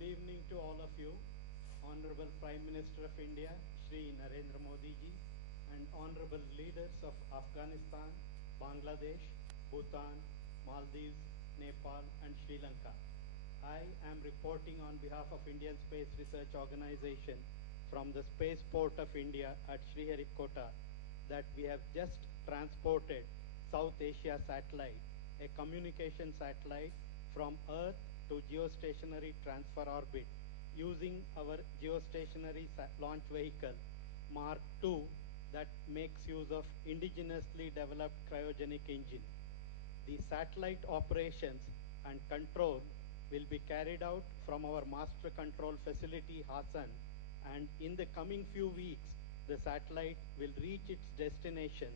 Good evening to all of you, Honorable Prime Minister of India, Shri Narendra Modi ji, and Honorable leaders of Afghanistan, Bangladesh, Bhutan, Maldives, Nepal, and Sri Lanka. I am reporting on behalf of Indian Space Research Organization from the Spaceport of India at Sriharikota that we have just transported South Asia satellite, a communication satellite from Earth to geostationary transfer orbit using our geostationary launch vehicle Mark II that makes use of indigenously developed cryogenic engine. The satellite operations and control will be carried out from our master control facility Hassan, and in the coming few weeks the satellite will reach its destination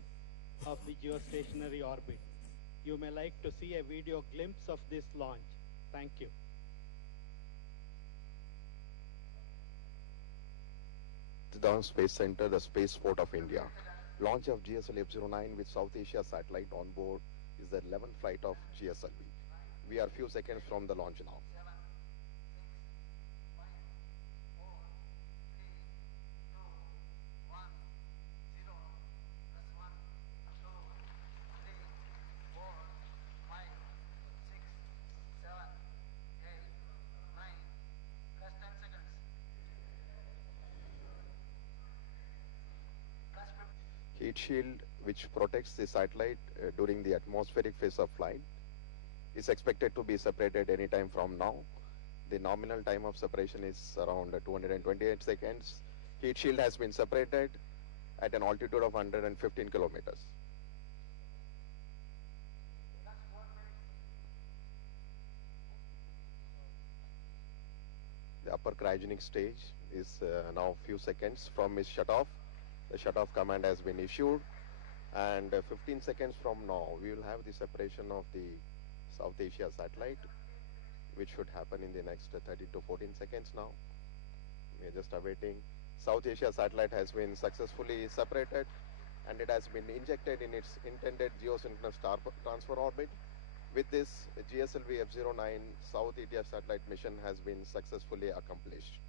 of the geostationary orbit. You may like to see a video glimpse of this launch. Thank you. Down Space Center, the Spaceport of India. Launch of GSL F-09 with South Asia satellite on board is the 11th flight of GSLV. We are few seconds from the launch now. Heat shield, which protects the satellite during the atmospheric phase of flight, is expected to be separated anytime from now. The nominal time of separation is around 228 seconds. Heat shield has been separated at an altitude of 115 kilometers. The upper cryogenic stage is now few seconds from its shut-off. The shut-off command has been issued, and 15 seconds from now we will have the separation of the South Asia satellite, which should happen in the next 30 to 14 seconds now. We are just awaiting. South Asia satellite has been successfully separated, and it has been injected in its intended geosynchronous transfer orbit. With this, GSLV F-09 South Asia satellite mission has been successfully accomplished.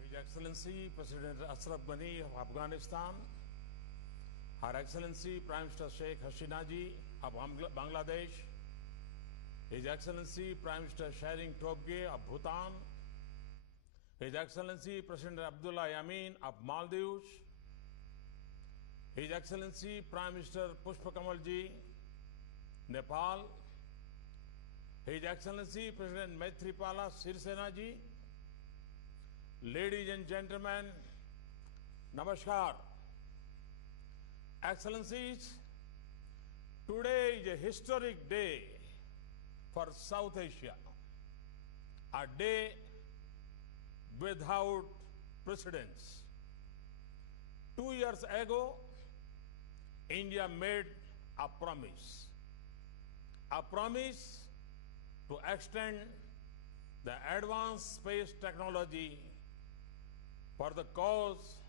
His Excellency President Ashraf Ghani of Afghanistan, Her Excellency Prime Minister Sheikh Hasina ji of Bangladesh, His Excellency Prime Minister Sharing Tobgay of Bhutan, His Excellency President Abdullah Yameen of Maldives, His Excellency Prime Minister Pushpakamal ji, Nepal, His Excellency President Maithripala Sirisena ji, ladies and gentlemen, Namaskar. Excellencies, today is a historic day for South Asia, a day without precedence. 2 years ago, India made a promise to extend the advanced space technology for the cause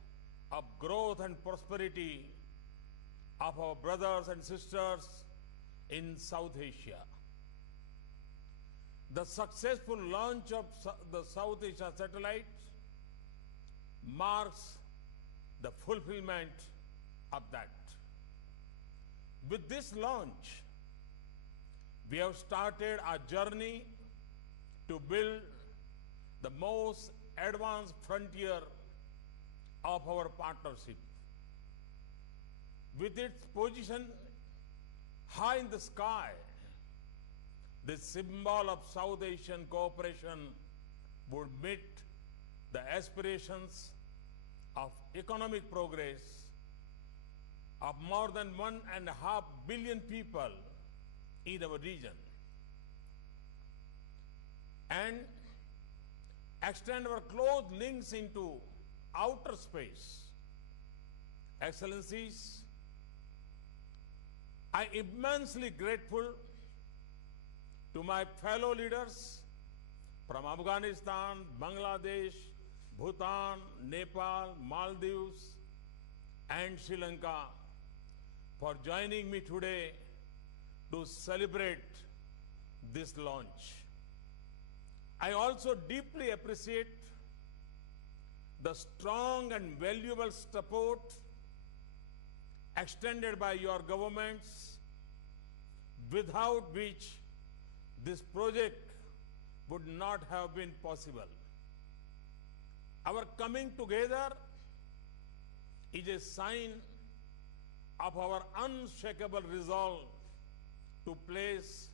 of growth and prosperity of our brothers and sisters in South Asia. The successful launch of the South Asia satellite marks the fulfillment of that. With this launch, we have started a journey to build the most advanced frontier of our partnership. With its position high in the sky, this symbol of South Asian cooperation would meet the aspirations of economic progress of more than 1.5 billion people in our region. And extend our close links into outer space. Excellencies, I am immensely grateful to my fellow leaders from Afghanistan, Bangladesh, Bhutan, Nepal, Maldives, and Sri Lanka for joining me today to celebrate this launch. I also deeply appreciate the strong and valuable support extended by your governments, without which this project would not have been possible. Our coming together is a sign of our unshakable resolve to place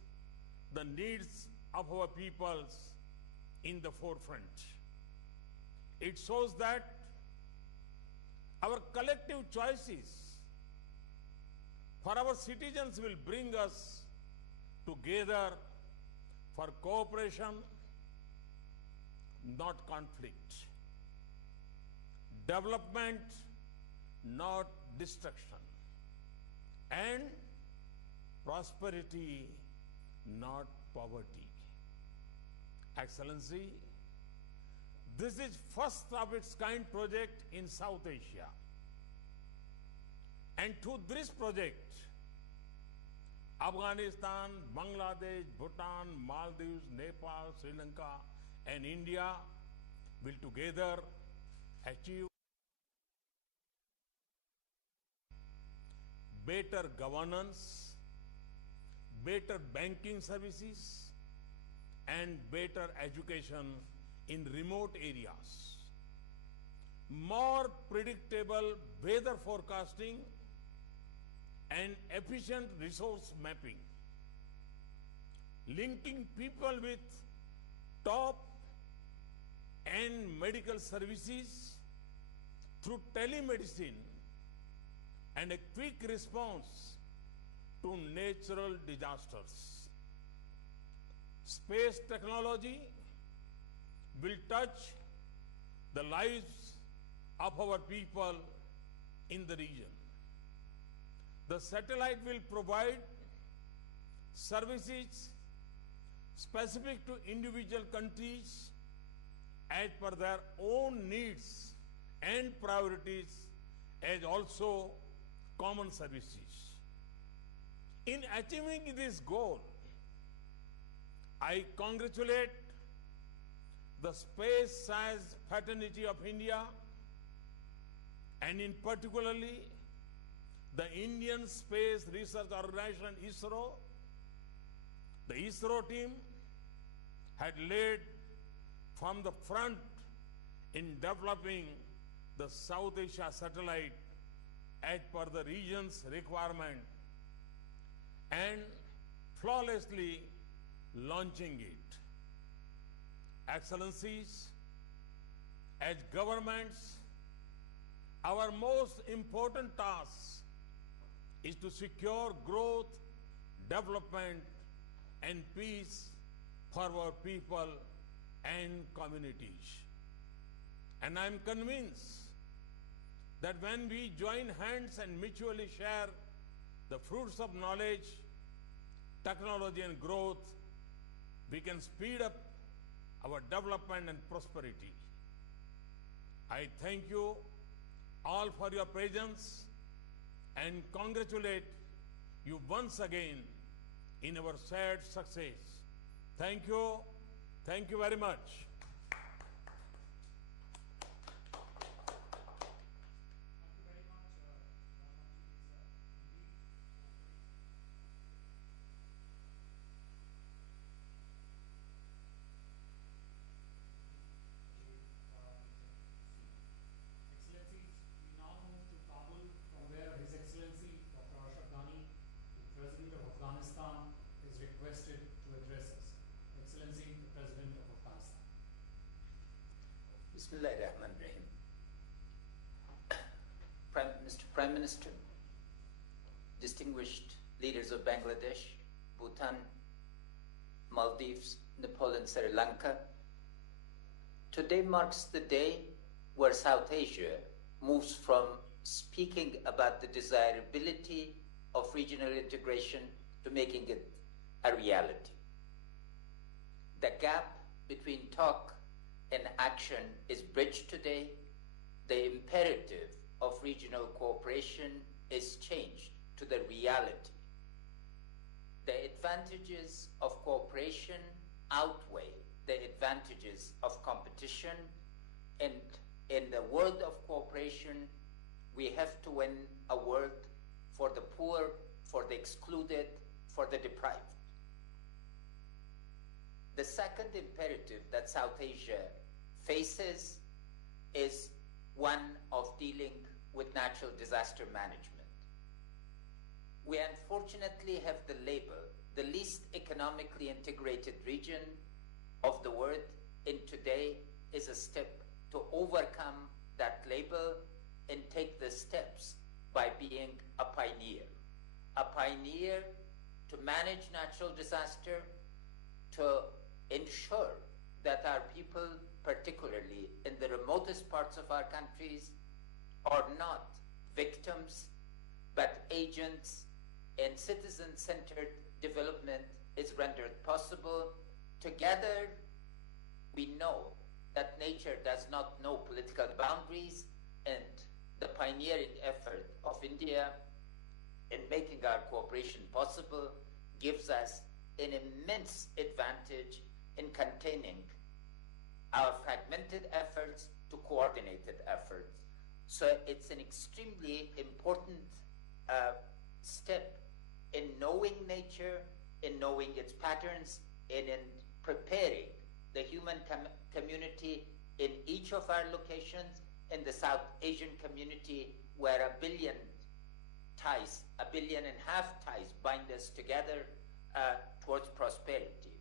the needs of our peoples in the forefront. It shows that our collective choices for our citizens will bring us together for cooperation, not conflict. Development, not destruction. And prosperity, not poverty. Excellency, this is first of its kind project in South Asia. And through this project, Afghanistan, Bangladesh, Bhutan, Maldives, Nepal, Sri Lanka, and India will together achieve better governance, better banking services, and better education in remote areas, more predictable weather forecasting, and efficient resource mapping, linking people with top-end medical services through telemedicine and a quick response to natural disasters. Space technology will touch the lives of our people in the region. The satellite will provide services specific to individual countries as per their own needs and priorities, as also common services. In achieving this goal, I congratulate the space science fraternity of India, and in particularly the Indian Space Research Organization, ISRO. The ISRO team had led from the front in developing the South Asia satellite as per the region's requirement and flawlessly launching it. Excellencies, as governments, our most important task is to secure growth, development, and peace for our people and communities. And I'm convinced that when we join hands and mutually share the fruits of knowledge, technology, and growth, we can speed up our development and prosperity. I thank you all for your presence and congratulate you once again in our shared success. Thank you. Thank you very much. Bismillahirrahmanirrahim. Mr. Prime Minister, distinguished leaders of Bangladesh, Bhutan, Maldives, Nepal, and Sri Lanka, Today marks the day where South Asia moves from speaking about the desirability of regional integration to making it a reality. The gap between talk and action is bridged today. The imperative of regional cooperation is changed to the reality. The advantages of cooperation outweigh the advantages of competition, and in the world of cooperation, we have to win a world for the poor, for the excluded, for the deprived. The second imperative that South Asia faces is one of dealing with natural disaster management. We unfortunately have the label, the least economically integrated region of the world, and today is a step to overcome that label and take the steps by being a pioneer to manage natural disaster, to ensure that our people, particularly in the remotest parts of our countries, are not victims, but agents, and citizen-centered development is rendered possible. Together, we know that nature does not know political boundaries, and the pioneering effort of India in making our cooperation possible gives us an immense advantage in containing our fragmented efforts to coordinated efforts. So it's an extremely important step in knowing nature, in knowing its patterns, and in preparing the human community in each of our locations, in the South Asian community, where 1.5 billion ties bind us together towards prosperity.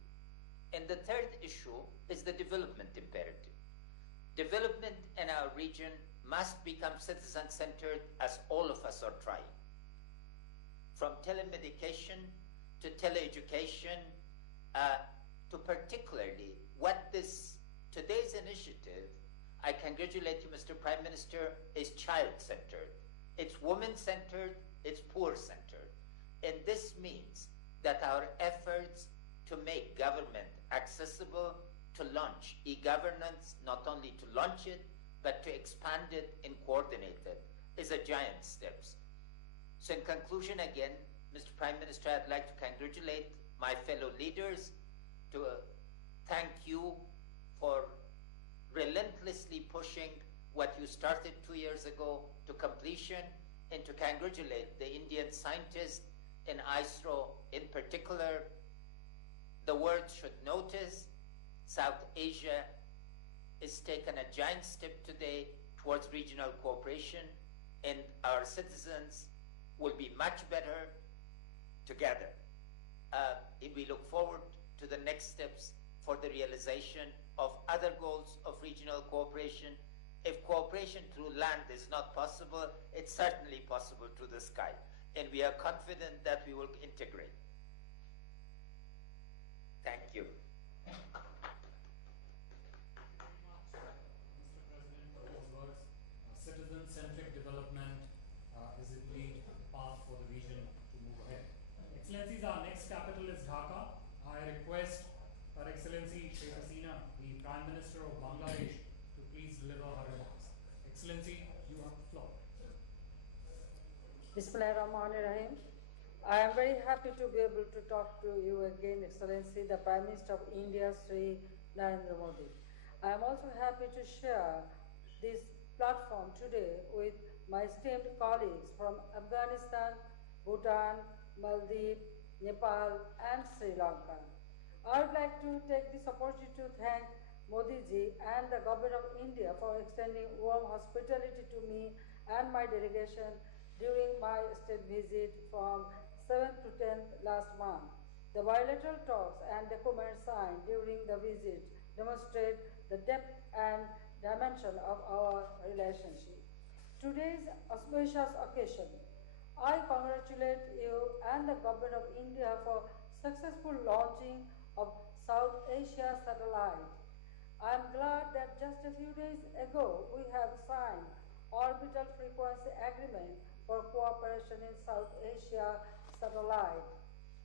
And the third issue is the development imperative. Development in our region must become citizen-centered, as all of us are trying. From telemedication to teleeducation, to particularly what today's initiative, I congratulate you, Mr. Prime Minister, is child-centered. It's woman-centered, it's poor-centered. And this means that our efforts to make government accessible, to launch e-governance, not only to launch it, but to expand it and coordinate it, is a giant step. So in conclusion, again, Mr. Prime Minister, I'd like to congratulate my fellow leaders, to thank you for relentlessly pushing what you started 2 years ago to completion, and to congratulate the Indian scientists in ISRO in particular. The world should notice South Asia is taken a giant step today towards regional cooperation, and our citizens will be much better together. We look forward to the next steps for the realization of other goals of regional cooperation. If cooperation through land is not possible, it's certainly possible through the sky. And we are confident that we will integrate. Thank you. Mr. President, for those words. Citizen-centric development is indeed the path for the region to move ahead. Excellencies, our next capital is Dhaka. I request Her Excellency Sheikh Hasina, the Prime Minister of Bangladesh, to please deliver her remarks. Excellency, you have the floor. Bismillahirrahmanirrahim. I am very happy to be able to talk to you again, Excellency, the Prime Minister of India, Sri Narendra Modi. I am also happy to share this platform today with my esteemed colleagues from Afghanistan, Bhutan, Maldives, Nepal, and Sri Lanka. I would like to take this opportunity to thank Modi ji and the Government of India for extending warm hospitality to me and my delegation during my state visit from 7th to 10th last month. The bilateral talks and documents signed during the visit demonstrate the depth and dimension of our relationship. Today's auspicious occasion, I congratulate you and the Government of India for successful launching of South Asia satellite. I am glad that just a few days ago we have signed orbital frequency agreement for cooperation in South Asia satellite.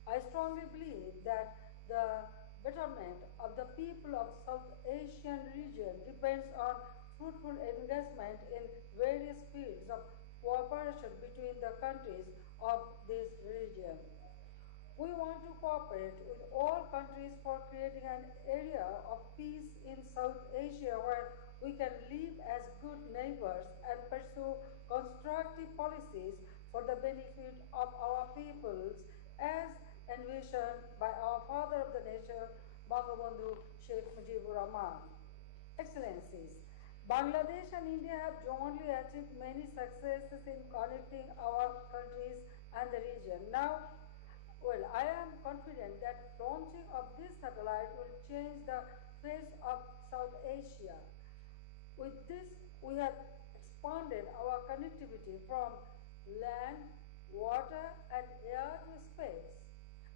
I strongly believe that the betterment of the people of South Asian region depends on fruitful engagement in various fields of cooperation between the countries of this region. We want to cooperate with all countries for creating an area of peace in South Asia where we can live as good neighbors and pursue constructive policies for the benefit of our peoples as envisioned by our father of the nation, Bangabandhu Sheikh Mujibur Rahman. Excellencies, Bangladesh and India have jointly achieved many successes in connecting our countries and the region. Now, I am confident that launching of this satellite will change the face of South Asia. With this, we have expanded our connectivity from land, water, and air to space.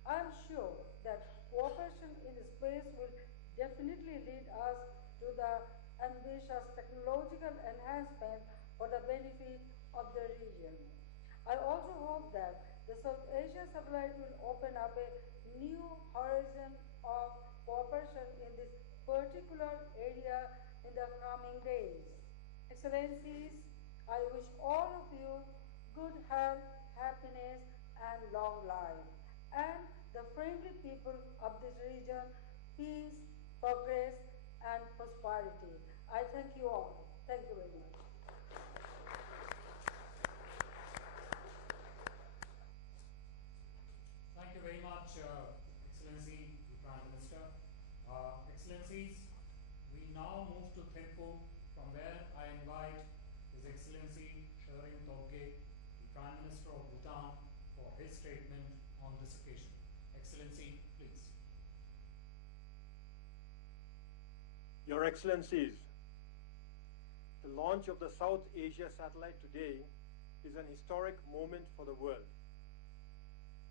I am sure that cooperation in space will definitely lead us to the ambitious technological enhancement for the benefit of the region. I also hope that the South Asian satellite will open up a new horizon of cooperation in this particular area in the coming days. Excellencies, I wish all of you good health, happiness, and long life, and the friendly people of this region peace, progress, and prosperity. I thank you all. Thank you very much. Thank you very much, Excellency, the Prime Minister. Excellencies, we now move to Thimphu, from where I invite His Excellency Shering Tobgay, the Prime Minister of Bhutan, for his statement on this occasion. Excellency, please. Your Excellencies, the launch of the South Asia satellite today is an historic moment for the world.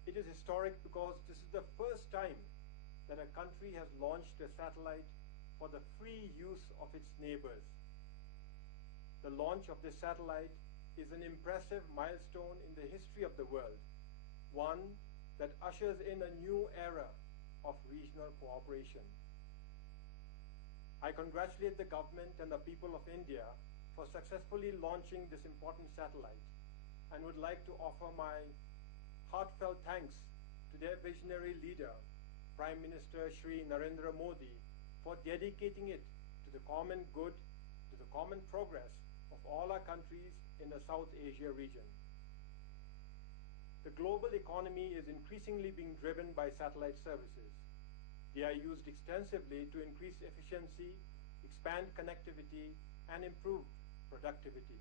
It is historic because this is the first time that a country has launched a satellite for the free use of its neighbors. The launch of this satellite is an impressive milestone in the history of the world, one that ushers in a new era of regional cooperation. I congratulate the government and the people of India for successfully launching this important satellite and would like to offer my heartfelt thanks to their visionary leader, Prime Minister Shri Narendra Modi, for dedicating it to the common good, to the common progress of all our countries in the South Asia region. The global economy is increasingly being driven by satellite services. They are used extensively to increase efficiency, expand connectivity, and improve productivity.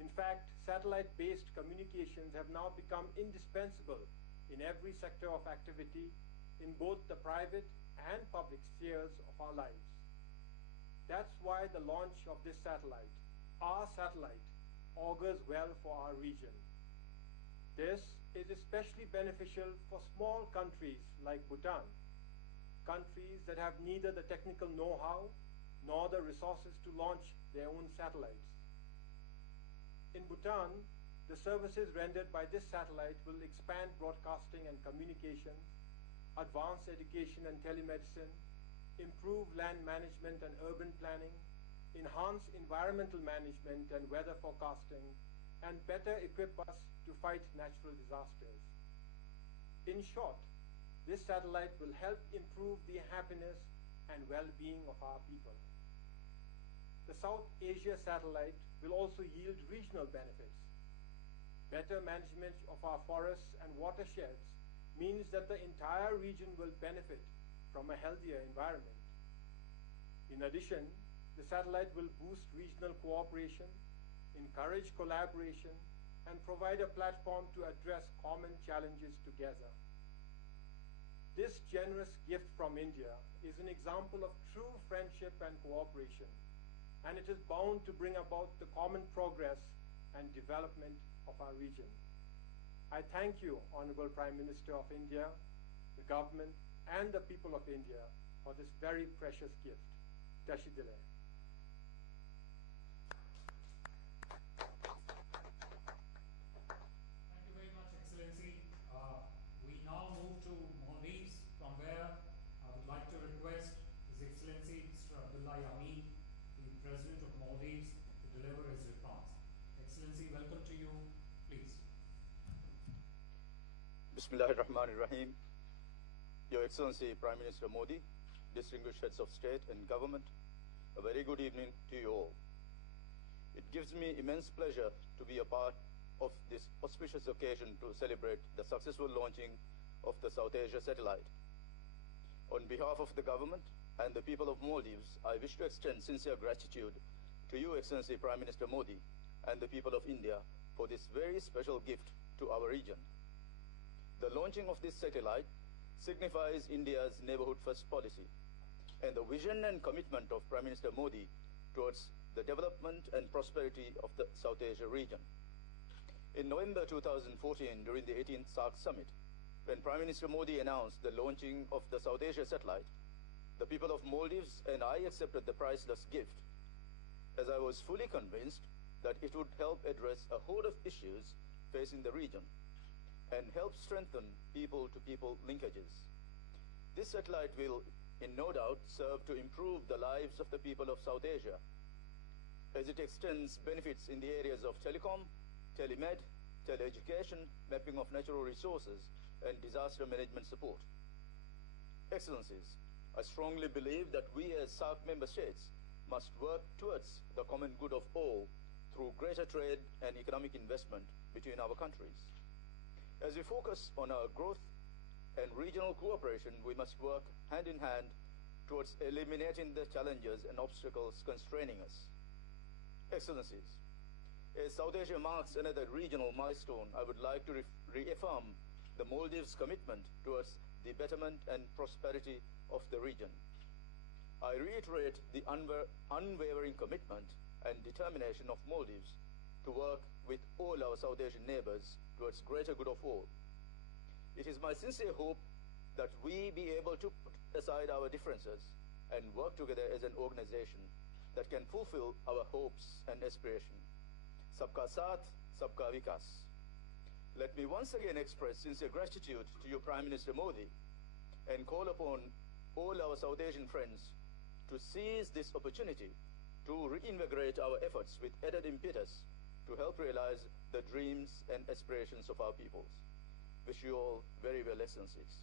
In fact, satellite-based communications have now become indispensable in every sector of activity in both the private and public spheres of our lives. That's why the launch of this satellite, our satellite, augurs well for our region. This is especially beneficial for small countries like Bhutan, countries that have neither the technical know-how nor the resources to launch their own satellites. In Bhutan, the services rendered by this satellite will expand broadcasting and communications, advance education and telemedicine, improve land management and urban planning, enhance environmental management and weather forecasting, and better equip us to fight natural disasters. In short, this satellite will help improve the happiness and well-being of our people. The South Asia satellite will also yield regional benefits. Better management of our forests and watersheds means that the entire region will benefit from a healthier environment. In addition, the satellite will boost regional cooperation, encourage collaboration, and provide a platform to address common challenges together. This generous gift from India is an example of true friendship and cooperation, and it is bound to bring about the common progress and development of our region. I thank you, Honorable Prime Minister of India, the government, and the people of India for this very precious gift. Teşekkürler. Thank you very much, Excellency. We now move to Maldives, from where I would like to request His Excellency Mr. Abdullah Yameen, the President of Maldives, to deliver his response. Excellency, welcome to you. Please. Bismillahirrahmanirrahim. Your Excellency Prime Minister Modi, distinguished heads of state and government, a very good evening to you all. It gives me immense pleasure to be a part of this auspicious occasion to celebrate the successful launching of the South Asia satellite. On behalf of the government and the people of Maldives, I wish to extend sincere gratitude to you, Excellency Prime Minister Modi, and the people of India for this very special gift to our region. The launching of this satellite signifies India's neighborhood first policy and the vision and commitment of Prime Minister Modi towards the development and prosperity of the South Asia region. In November 2014, during the 18th SAARC summit, when Prime Minister Modi announced the launching of the South Asia satellite, the people of Maldives and I accepted the priceless gift, as I was fully convinced that it would help address a host of issues facing the region and help strengthen people-to-people linkages. This satellite will, in no doubt, serve to improve the lives of the people of South Asia, as it extends benefits in the areas of telecom, telemed, teleeducation, mapping of natural resources, and disaster management support. Excellencies, I strongly believe that we as SAARC member states must work towards the common good of all through greater trade and economic investment between our countries. As we focus on our growth and regional cooperation, we must work hand in hand towards eliminating the challenges and obstacles constraining us. Excellencies, as South Asia marks another regional milestone, I would like to reaffirm the Maldives' commitment towards the betterment and prosperity of the region. I reiterate the unwavering commitment and determination of Maldives to work with all our South Asian neighbors towards greater good of all. It is my sincere hope that we be able to put aside our differences and work together as an organization that can fulfill our hopes and aspirations. Sabka Saath, Sabka Vikas. Let me once again express sincere gratitude to you, Prime Minister Modi, and call upon all our South Asian friends to seize this opportunity to reinvigorate our efforts with added impetus to help realize the dreams and aspirations of our peoples. Wish you all very well, Excellencies.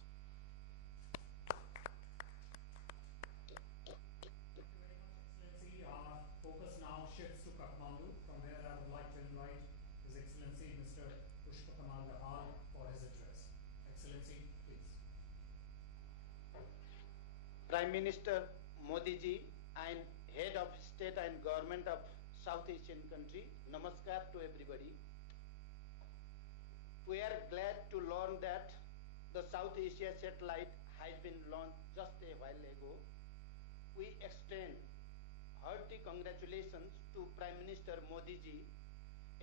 Thank you very much, Excellency. Our focus now shifts to Kathmandu, from where I would like to invite His Excellency Mr. Pushpakamal Dahal for his address. Excellency, please. Prime Minister Modi ji and Head of State and Government of South Asian country, Namaskar to everybody. We are glad to learn that the South Asia satellite has been launched just a while ago. We extend hearty congratulations to Prime Minister Modi ji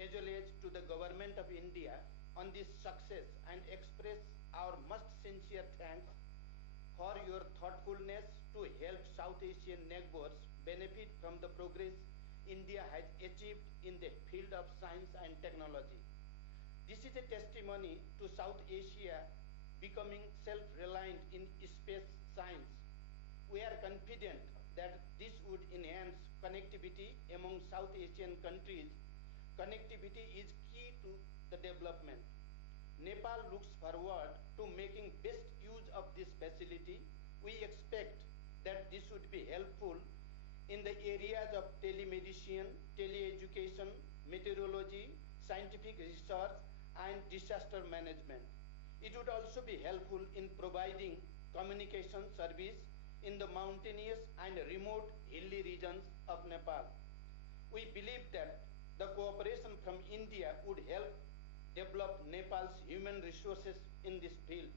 as well as to the Government of India on this success and express our most sincere thanks for your thoughtfulness to help South Asian neighbors benefit from the progress India has achieved in the field of science and technology. This is a testimony to South Asia becoming self-reliant in space science. We are confident that this would enhance connectivity among South Asian countries. Connectivity is key to the development. Nepal looks forward to making best use of this facility. We expect that this would be helpful in the areas of telemedicine, teleeducation, meteorology, scientific research, and disaster management. It would also be helpful in providing communication service in the mountainous and remote hilly regions of Nepal. We believe that the cooperation from India would help develop Nepal's human resources in this field.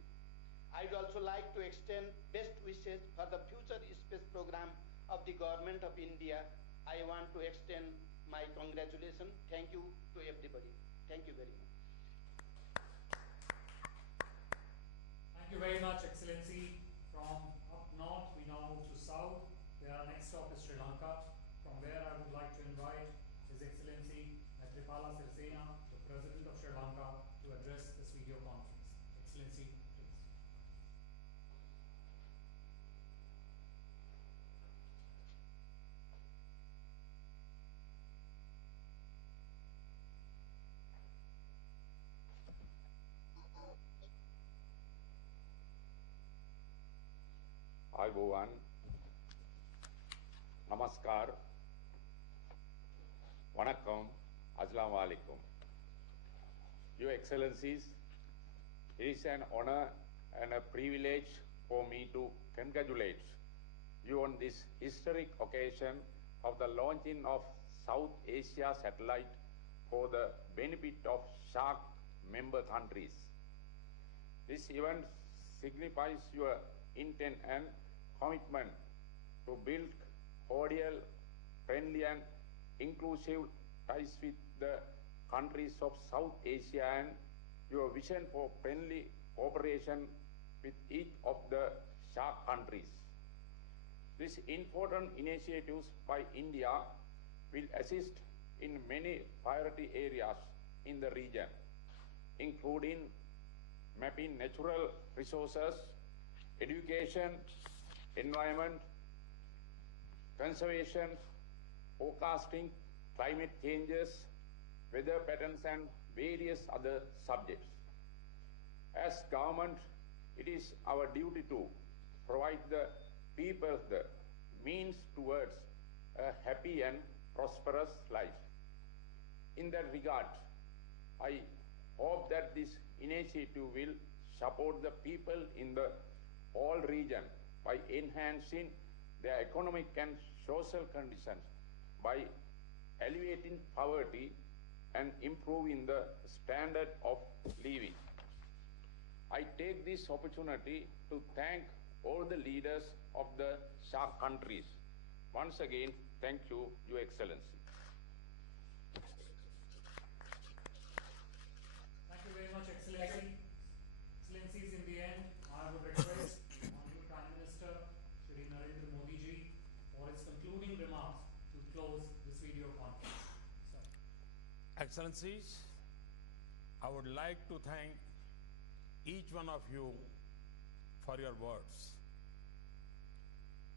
I would also like to extend best wishes for the future space program of the Government of India. I want to extend my congratulations. Thank you to everybody. Thank you very much. Thank you very much, Excellency. From up north, we now move to south, where Our next stop is Sri Lanka, from where I would like to invite His Excellency Maithripala Sirisena, the President of Sri Lanka, to address this video conference. Excellency, please. Ayubowan, Namaskar, Vanakkam, Assalamu alaikum. Your Excellencies, it is an honor and a privilege for me to congratulate you on this historic occasion of the launching of South Asia satellite for the benefit of SHARC member countries. This event signifies your intent and commitment to build cordial, friendly and inclusive ties with the countries of South Asia and your vision for friendly cooperation with each of the SHARC countries. These important initiatives by India will assist in many priority areas in the region, including mapping natural resources, education, environment, conservation, forecasting, climate changes, weather patterns and various other subjects. As government, it is our duty to provide the people the means towards a happy and prosperous life. In that regard, I hope that this initiative will support the people in the whole region by enhancing their economic and social conditions, by alleviating poverty and improving the standard of living. I take this opportunity to thank all the leaders of the SHARC countries. Once again, thank you, Your Excellency. Thank you very much, Excellency. Excellencies, in the end, I would request Honorable Prime Minister Shri Narendra Modi ji for his concluding remarks to close this video conference. Sir. Excellencies, I would like to thank each one of you for your words.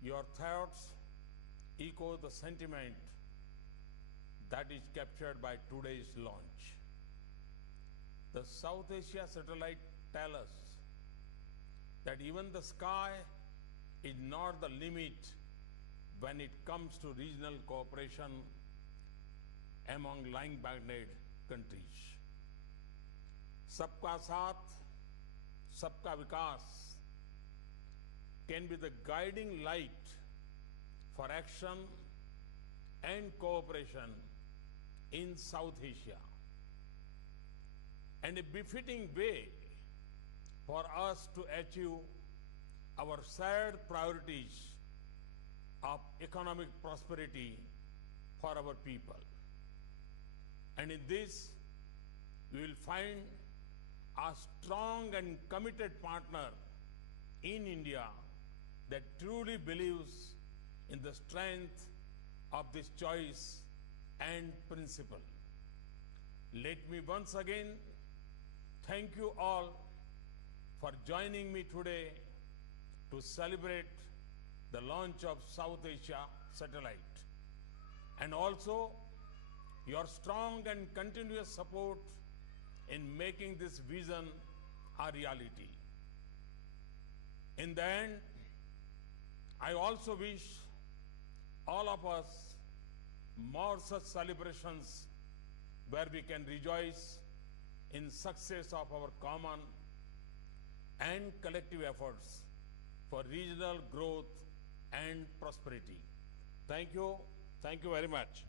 Your thoughts echo the sentiment that is captured by today's launch. The South Asia satellite tells us that even the sky is not the limit when it comes to regional cooperation among like-minded countries. Sabka Saath, Sabka Vikas can be the guiding light for action and cooperation in South Asia, and a befitting way for us to achieve our shared priorities of economic prosperity for our people. And in this, we will find a strong and committed partner in India that truly believes in the strength of this choice and principle. Let me once again thank you all for joining me today to celebrate the launch of South Asia satellite, and also your strong and continuous support in making this vision a reality. In the end, I also wish all of us more such celebrations where we can rejoice in success of our common and collective efforts for regional growth and prosperity. Thank you very much.